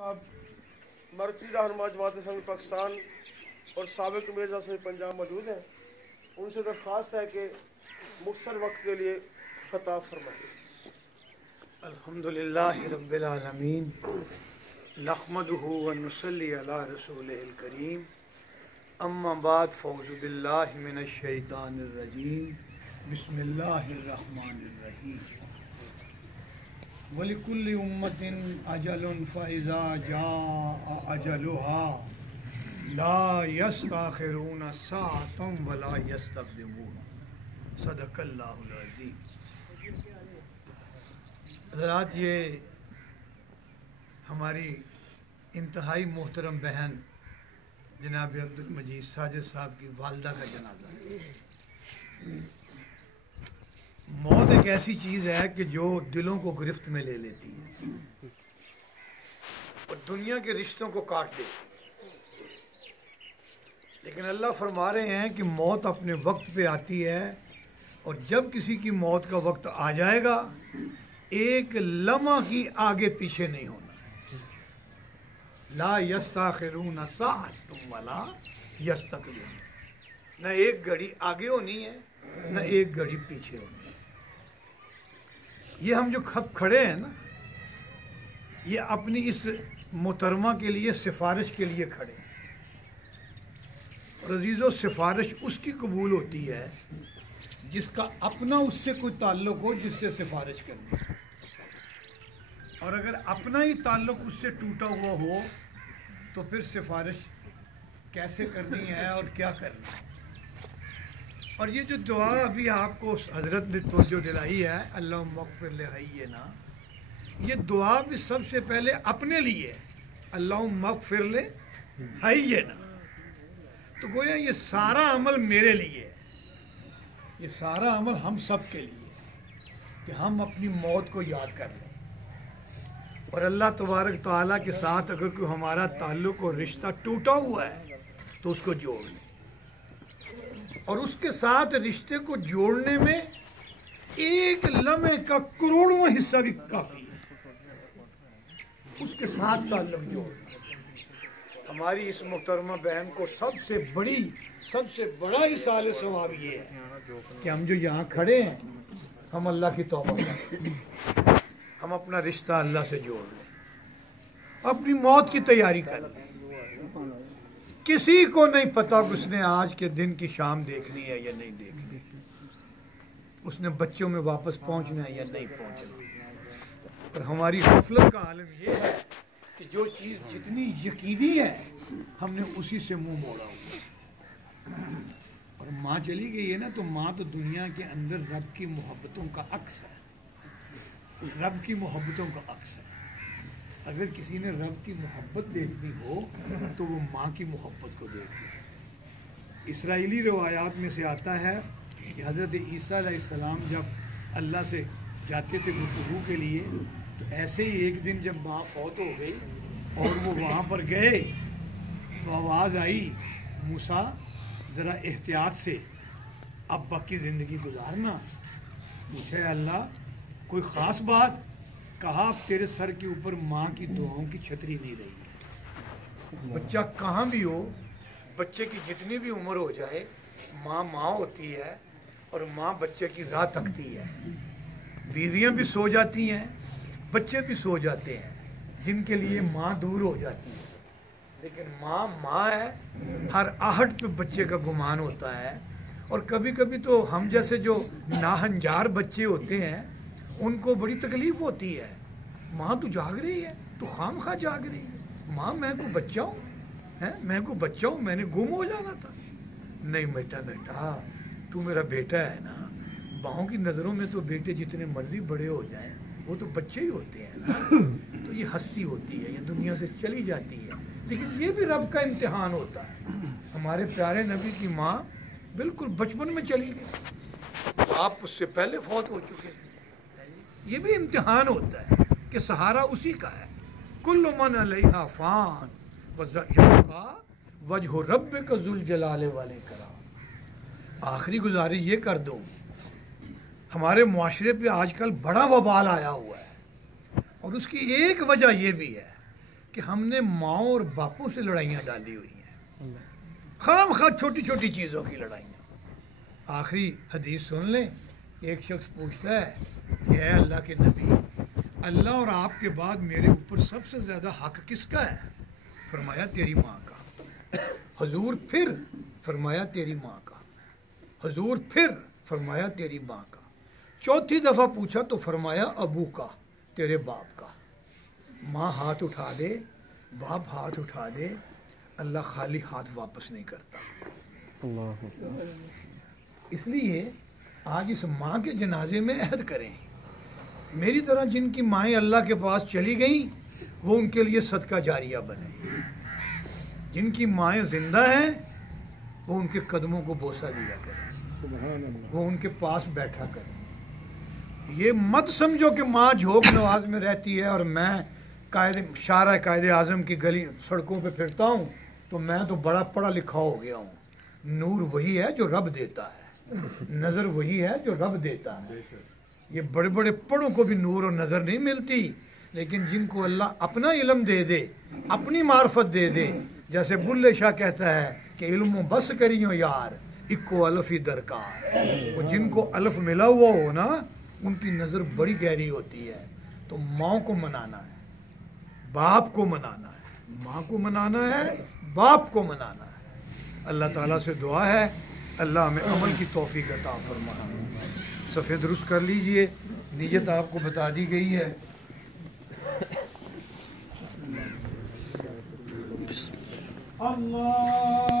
मरकज़ी रहनुमा जमात इस्लामी पाकिस्तान और साबिक़ मिर्ज़ा से पंजाब मौजूद हैं। उनसे दरख्वास्त है कि मुख्तसर वक्त के लिए ख़िताब फरमाएं। अल्हम्दुलिल्लाहि रब्बिल आलमीन नहमदुहु व नुसल्ली अला रसूलिहिल करीम अम्मा बाद फ़ौज़ु बिल्लाहि मिनश शैतानिर रजीम बिस्मिल्लाहिर रहमानिर रहीम वलिकुल्लि उम्मतिन अजलुन फ़इज़ा जाअ अजलुहा ला यस्तअखिरून साअतन व ला यस्तक़दिमून सदक़ल्लाहुल अज़ीम। हज़रात, ये हमारी इंतहाई मोहतरम बहन जनाब अब्दुल मजीद साजिद साहब की वालदा का जनाजा है। मौत एक ऐसी चीज़ है कि जो दिलों को गिरफ्त में ले लेती है और दुनिया के रिश्तों को काट देती है। लेकिन अल्लाह फरमा रहे हैं कि मौत अपने वक्त पे आती है और जब किसी की मौत का वक्त आ जाएगा एक लम्हा की आगे पीछे नहीं होना। ला यस्ताखिरून साअतन वला यस्तक़दिमून, न एक घड़ी आगे होनी है न एक घड़ी पीछे होनी है। ये हम जो खड़े हैं ना, ये अपनी इस मोहतरमा के लिए सिफारिश के लिए खड़े हैं। और अजीज़ों, सिफारिश उसकी कबूल होती है जिसका अपना उससे कोई ताल्लुक हो जिससे सिफारिश करनी है। और अगर अपना ही ताल्लुक उससे टूटा हुआ हो तो फिर सिफारिश कैसे करनी है और क्या करना है। और ये जो दुआ अभी आपको हज़रत ने तवज्जो दिलाई है, अल्लाहुम्मा अग़फ़िर ले हय्यिना, ये दुआ भी सबसे पहले अपने लिए, अल्लाहुम्मा अग़फ़िर ले हय्यिना। तो गोया ये सारा अमल मेरे लिए, ये सारा अमल हम सब के लिए कि हम अपनी मौत को याद कर लें और अल्लाह तबारक ताला के साथ अगर कोई हमारा ताल्लुक़ और रिश्ता टूटा हुआ है तो उसको जोड़ लें। और उसके साथ रिश्ते को जोड़ने में एक लम्हे का करोड़वां हिस्सा भी काफ़ी है, उसके साथ ताल्लुक़ जोड़ना। हमारी इस मुहतरमा बहन को सबसे बड़ा इसाले सवाब ये है कि हम जो यहाँ खड़े हैं हम अल्लाह की तौबा करें, हम अपना रिश्ता अल्लाह से जोड़ लें, अपनी मौत की तैयारी कर लें। किसी को नहीं पता कि उसने आज के दिन की शाम देखनी है या नहीं देखनी, उसने बच्चों में वापस पहुंचना है या नहीं पहुंचना। और हमारी गफलत का आलम यह है कि जो चीज़ जितनी यकीनी है हमने उसी से मुंह मोड़ा हुआ। और माँ चली गई है ना, तो माँ तो दुनिया के अंदर रब की मोहब्बतों का अक्स है, रब की मोहब्बतों का अक्स है। अगर किसी ने रब की मोहब्बत देखनी हो तो वो माँ की मोहब्बत को देखे। इसराइली रवायात में से आता है कि हज़रत ईसा अलैहिस्सलाम जब अल्लाह से जाते थे गुफ्तगू के लिए, तो ऐसे ही एक दिन जब माँ फौत हो गई और वो वहाँ पर गए तो आवाज़ आई, मूसा ज़रा एहतियात से अब्बा की ज़िंदगी गुजारना। पूछे अल्लाह कोई ख़ास बात? कहा तेरे सर के ऊपर माँ की दुआओं की छतरी नहीं रही। बच्चा कहाँ भी हो, बच्चे की जितनी भी उम्र हो जाए, माँ माँ होती है और माँ बच्चे की राह तकती है। बीवियाँ भी सो जाती हैं, बच्चे भी सो जाते हैं जिनके लिए माँ दूर हो जाती है, लेकिन माँ माँ है। हर आहट पे बच्चे का गुमान होता है। और कभी कभी तो हम जैसे जो नाहंजार बच्चे होते हैं उनको बड़ी तकलीफ होती है, माँ तू जाग रही है, तू खामखा जाग रही है, माँ मैं को बच्चा हूँ, हैं मैं को बच्चा हूँ, मैंने गुम हो जाना था। नहीं बेटा तू मेरा बेटा है ना। माँओं की नज़रों में तो बेटे जितने मर्जी बड़े हो जाएं वो तो बच्चे ही होते हैं ना। तो ये हस्ती होती है, ये दुनिया से चली जाती है, लेकिन ये भी रब का इम्तिहान होता है। हमारे प्यारे नबी की माँ बिल्कुल बचपन में चली गई, आप उससे पहले फौत हो चुके थे। ये भी इम्तिहान होता है कि सहारा उसी का है। कुल्लु मन अलैहा फ़ान वयबका वजहु रब्बिका ज़ुल जलाल वल इकराम। आखिरी गुजारिश ये कर दूँ, हमारे मुआशरे पे आजकल बड़ा वबाल आया हुआ है और उसकी एक वजह ये भी है کہ ہم نے ماؤں اور باپوں سے لڑائیاں ڈالی ہوئی ہیں، خام خواہ چھوٹی چھوٹی چیزوں کی لڑائیاں۔ آخری حدیث سن لیں، ایک شخص پوچھتا ہے کہ اے اللہ کے نبی، اللہ اور آپ کے بعد میرے اوپر سب سے زیادہ حق کس کا ہے؟ فرمایا تیری ماں کا۔ حضور پھر فرمایا تیری ماں کا۔ حضور پھر فرمایا تیری ماں کا۔ چوتھی دفعہ پوچھا تو فرمایا ابو کا، تیرے باپ کا۔ ماں ہاتھ اٹھا دے، باپ ہاتھ اٹھا دے، اللہ خالی ہاتھ واپس نہیں کرتا۔ اس لیے آج اس ماں کے جنازے میں عہد کریں، میری طرح جن کی مائیں اللہ کے پاس چلی گئیں وہ ان کے لیے صدقہ جاریہ بنے، جن کی مائیں زندہ ہیں وہ ان کے قدموں کو بوسہ دیا کریں، وہ ان کے پاس بیٹھا کریں۔ یہ مت سمجھو کہ ماں جھوک نواز میں رہتی ہے اور میں شارع قائد اعظم کی گلی سڑکوں پہ پھرتا ہوں تو میں تو بڑا پڑھا لکھا ہو گیا ہوں۔ نور وہی ہے جو رب دیتا ہے، نظر وہی ہے جو رب دیتا ہے۔ یہ بڑے بڑے پڑھوں کو بھی نور اور نظر نہیں ملتی، لیکن جن کو اللہ اپنا علم دے دے، اپنی معرفت دے دے، جیسے بلے شاہ کہتا ہے کہ علم و بس کریوں یار اکو الف ہی درکار۔ وہ جن کو الف ملا ہوا ہو نا ان کی نظر بڑی گہری ہوتی ہے۔ تو ماں کو منانا ہے، باپ کو منانا ہے، ماں کو منانا ہے، باپ کو منانا ہے۔ اللہ تعالیٰ سے دعا ہے اللہ ہمیں عمل کی توفیق عطا فرمائے۔ صفحے درست کر لیجئے، نیت آپ کو بتا دی گئی ہے۔ اللہ